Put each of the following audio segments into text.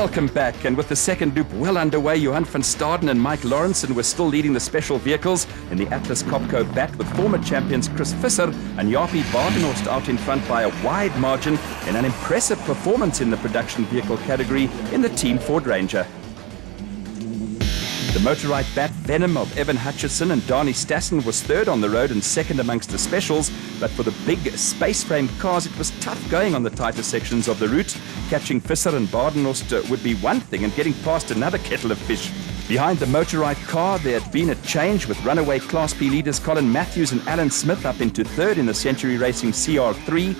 welcome back. And with the second loop well underway, Johan van Staden and Mike Lawrenson were still leading the special vehicles in the Atlas Copco bat, with former champions Chris Visser and Jaapie Badenhorst out in front by a wide margin in an impressive performance in the production vehicle category in the Team Ford Ranger. The motorized bat Venom of Evan Hutchison and Dani Stassen was third on the road and second amongst the specials, but for the big space-framed cars it was tough going on the tighter sections of the route. Catching Visser and Badenhorst would be one thing, and getting past another kettle of fish. Behind the motorized car there had been a change, with runaway Class P leaders Colin Matthews and Alan Smith up into third in the Century Racing CR3.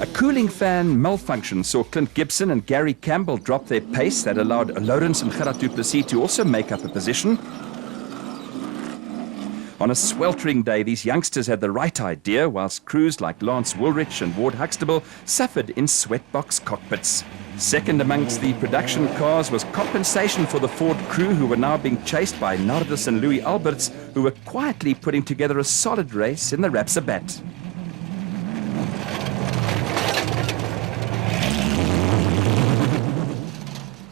A cooling fan malfunction saw Clint Gibson and Gary Campbell drop their pace. That allowed Lawrence and Gerard du Plessis to also make up a position. On a sweltering day, these youngsters had the right idea, whilst crews like Lance Woolrich and Ward Huxtable suffered in sweatbox cockpits. Second amongst the production cars was compensation for the Ford crew, who were now being chased by Nardus and Louis Alberts, who were quietly putting together a solid race in the Rapsabat.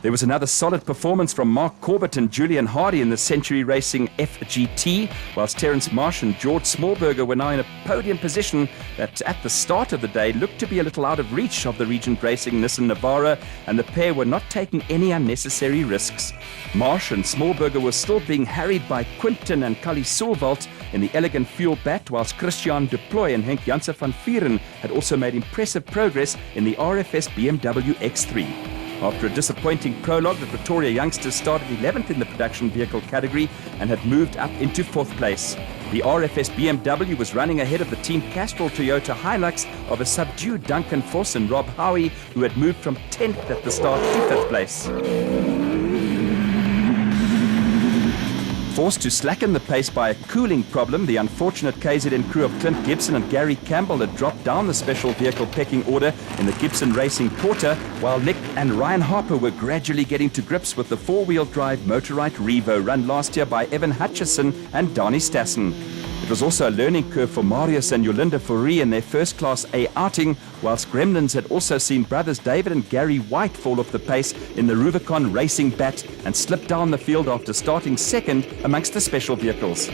There was another solid performance from Mark Corbett and Julian Hardy in the Century Racing FGT, whilst Terence Marsh and George Smallberger were now in a podium position that at the start of the day looked to be a little out of reach of the Regent Racing Nissan Navara, and the pair were not taking any unnecessary risks. Marsh and Smallberger were still being harried by Quinton and Kali Soulvalt in the Elegant Fuel bat, whilst Christian Deploy and Henk Janse van Vieren had also made impressive progress in the RFS BMW X3. After a disappointing prologue, the Pretoria youngsters started 11th in the production vehicle category and had moved up into 4th place. The RFS BMW was running ahead of the Team Castrol Toyota Hilux of a subdued Duncan Voss and Rob Howie, who had moved from 10th at the start to 5th place. Forced to slacken the pace by a cooling problem, the unfortunate KZN crew of Clint Gibson and Gary Campbell had dropped down the special vehicle pecking order in the Gibson Racing Porter, while Nick and Ryan Harper were gradually getting to grips with the four-wheel drive motorite Revo run last year by Evan Hutchison and Dani Stassen. It was also a learning curve for Marius and Yolinda Fourie in their first Class A outing, whilst Gremlins had also seen brothers David and Gary White fall off the pace in the Rubicon Racing bat and slip down the field after starting second amongst the special vehicles.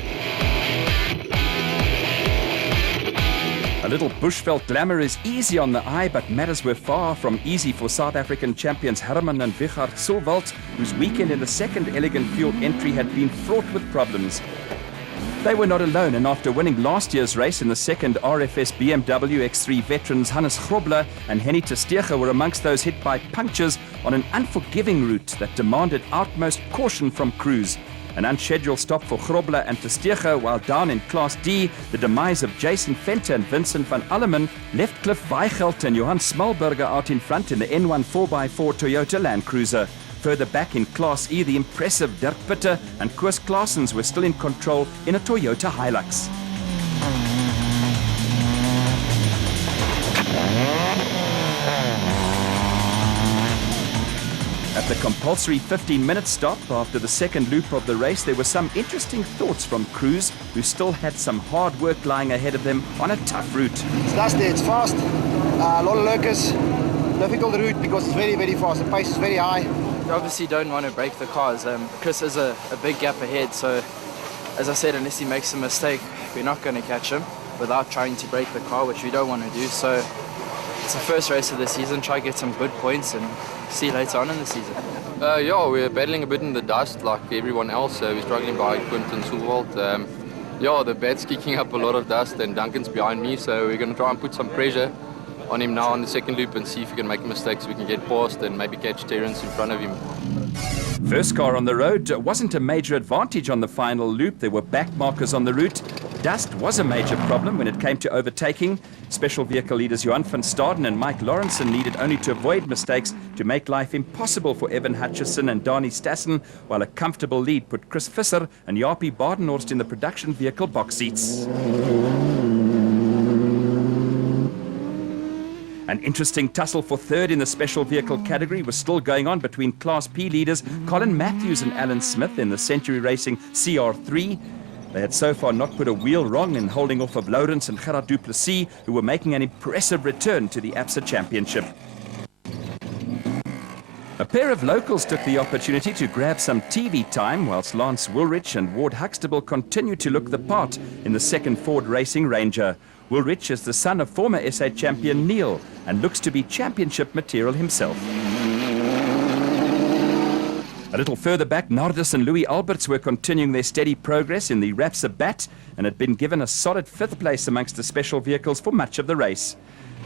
A little bushveld glamour is easy on the eye, but matters were far from easy for South African champions Herman and Wichard Soulvalt, whose weekend in the second Elegant Fuel entry had been fraught with problems. They were not alone, and after winning last year's race in the second RFS BMW X3, veterans Hannes Grobler and Henny Testege were amongst those hit by punctures on an unforgiving route that demanded utmost caution from crews. An unscheduled stop for Grobler and Testege, while down in Class D, the demise of Jason Venter and Vincent van Alleman left Cliff Weigelt and Johan Smallberger out in front in the N1 4x4 Toyota Land Cruiser. Further back in Class E, the impressive Dirk Pitter and Koos Claessens were still in control in a Toyota Hilux. At the compulsory 15-minute stop after the second loop of the race, there were some interesting thoughts from crews who still had some hard work lying ahead of them on a tough route. It's dusty, it's fast, a lot of lurkers, difficult route because it's very, very fast, the pace is very high. You obviously don't want to break the cars. Chris has a big gap ahead, so as I said, unless he makes a mistake, we're not going to catch him without trying to break the car, which we don't want to do. So it's the first race of the season, try to get some good points and see later on in the season. Yeah, we're battling a bit in the dust like everyone else. We're struggling by Quinton Soulvalt. Yeah, the bat's kicking up a lot of dust and Duncan's behind me, so we're going to try and put some pressure on him now on the second loop and see if we can make a mistake so we can get past and maybe catch Terence in front of him. First car on the road wasn't a major advantage on the final loop. There were back markers on the route. Dust was a major problem when it came to overtaking. Special vehicle leaders Johan van Staden and Mike Lawrenson needed only to avoid mistakes to make life impossible for Evan Hutchison and Dani Stassen, while a comfortable lead put Chris Visser and Jaapie Badenhorst in the production vehicle box seats. An interesting tussle for third in the special vehicle category was still going on between Class P leaders Colin Matthews and Alan Smith in the Century Racing CR3. They had so far not put a wheel wrong in holding off of Lawrence and Gerard du Plessis, who were making an impressive return to the ABSA Championship. A pair of locals took the opportunity to grab some TV time, whilst Lance Woolrich and Ward Huxtable continued to look the part in the second Ford Racing Ranger. Woolrich is the son of former SA champion Neil and looks to be championship material himself. A little further back, Nardus and Louis Alberts were continuing their steady progress in the Rapsabat and had been given a solid 5th place amongst the special vehicles for much of the race.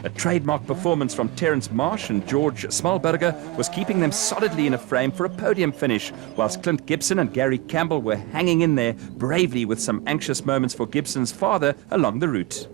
A trademark performance from Terence Marsh and George Smallberger was keeping them solidly in a frame for a podium finish, whilst Clint Gibson and Gary Campbell were hanging in there bravely, with some anxious moments for Gibson's father along the route.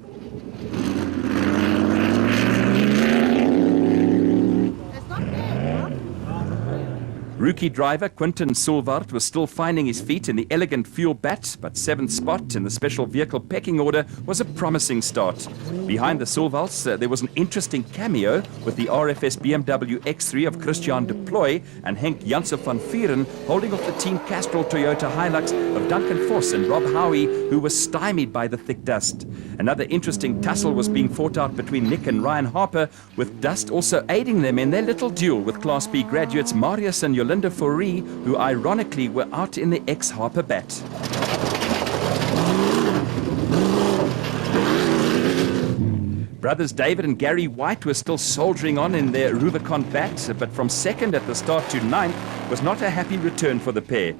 Rookie driver Quinton Sulvart was still finding his feet in the elegant fuel bat, but 7th spot in the special vehicle pecking order was a promising start. Behind the Sulvalts, there was an interesting cameo with the RFS BMW X3 of Christian de Ploy and Henk Janssen van Vieren holding off the Team Castrol Toyota Hilux of Duncan Voss and Rob Howie, who was stymied by the thick dust. Another interesting tussle was being fought out between Nick and Ryan Harper, with dust also aiding them in their little duel with Class B graduates Marius and Linda Foree, who ironically were out in the ex-Harper bat. Brothers David and Gary White were still soldiering on in their Rubicon bat, but from 2nd at the start to 9th was not a happy return for the pair.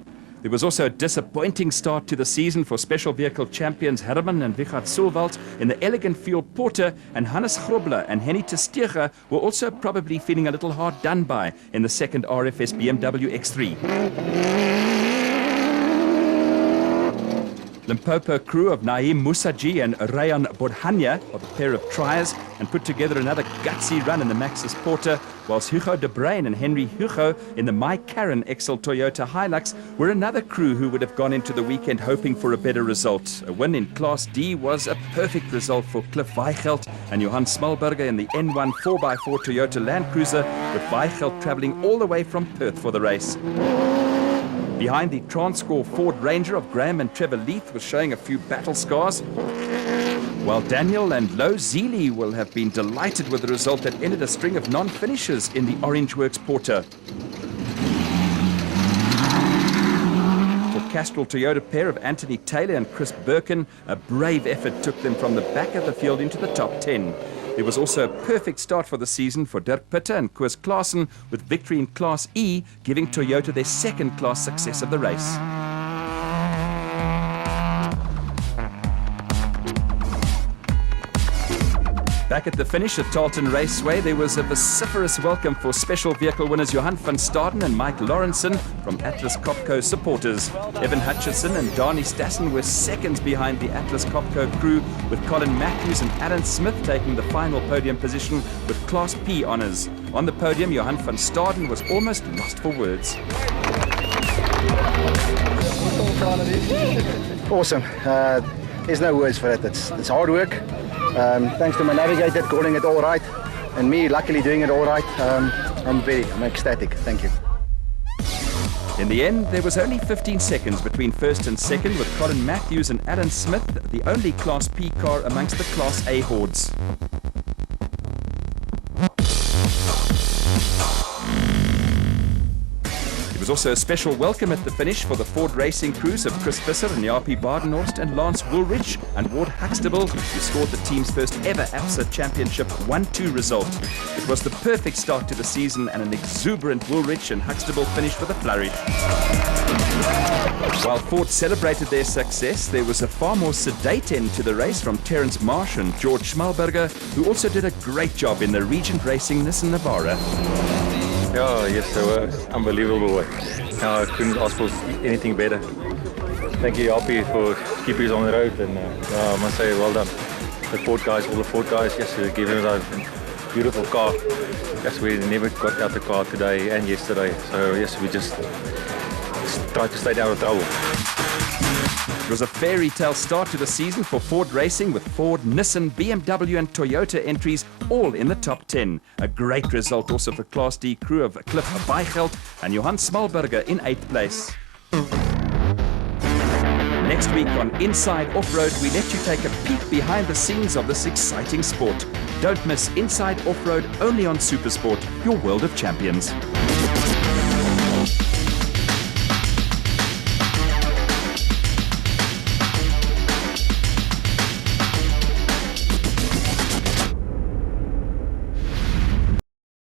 There was also a disappointing start to the season for special vehicle champions Herman and Wichard Sulvalt in the elegant field Porter, and Hannes Grobler and Henny Testega were also probably feeling a little hard done by in the 2nd RFS BMW X3. Limpopo crew of Naeem Musaji and Rayan Bodhania are the pair of triers and put together another gutsy run in the Maxis Porter, whilst Hugo de Bruin and Henry Hugo in the My Karen XL Toyota Hilux were another crew who would have gone into the weekend hoping for a better result. A win in Class D was a perfect result for Cliff Weichelt and Johan Smallberger in the N1 4x4 Toyota Land Cruiser, with Weichelt travelling all the way from Perth for the race. Behind the Transcore Ford Ranger of Graham and Trevor Leith was showing a few battle scars, while Daniel and Lo Zealy will have been delighted with the result that ended a string of non-finishes in the Orange Works Porter. For Castrol Toyota pair of Anthony Taylor and Chris Birkin, a brave effort took them from the back of the field into the top 10. There was also a perfect start for the season for Dirk Pitter and Koos Klaassen, with victory in Class E giving Toyota their 2nd class success of the race. Back at the finish at Tarleton Raceway, there was a vociferous welcome for special vehicle winners Johan van Staden and Mike Lawrenson from Atlas Copco supporters. Evan Hutchison and Darnie Stassen were seconds behind the Atlas Copco crew, with Colin Matthews and Alan Smith taking the final podium position with Class P honours. On the podium, Johan van Staden was almost lost for words. Awesome. There's no words for it. It's hard work. Thanks to my navigator calling it all right, and me luckily doing it all right. I'm ecstatic. Thank you. In the end, there was only 15 seconds between 1st and 2nd, with Colin Matthews and Alan Smith the only Class P car amongst the Class A hordes. There was also a special welcome at the finish for the Ford Racing crews of Chris Visser and Jaapie Badenhorst and Lance Woolrich and Ward Huxtable, who scored the team's first ever ABSA Championship 1-2 result. It was the perfect start to the season, and an exuberant Woolrich and Huxtable finished with a flourish. While Ford celebrated their success, there was a far more sedate end to the race from Terence Marsh and George Schmalberger, who also did a great job in the Regent Racing Nissan Navara. Yeah, yes, they were unbelievable. I couldn't ask for anything better. Thank you, Jaapie, for keeping us on the road, and I must say, well done. The Ford guys, all the Ford guys, yes, we gave them a beautiful car. Yes, we never got out the car today and yesterday, so yes, we just tried to stay out of trouble. It was a fairy tale start to the season for Ford Racing, with Ford, Nissan, BMW and Toyota entries all in the top 10. A great result also for Class D crew of Cliff Weichelt and Johan Smallberger in 8th place. Next week on Inside Off-Road, we let you take a peek behind the scenes of this exciting sport. Don't miss Inside Off-Road only on Supersport, your world of champions.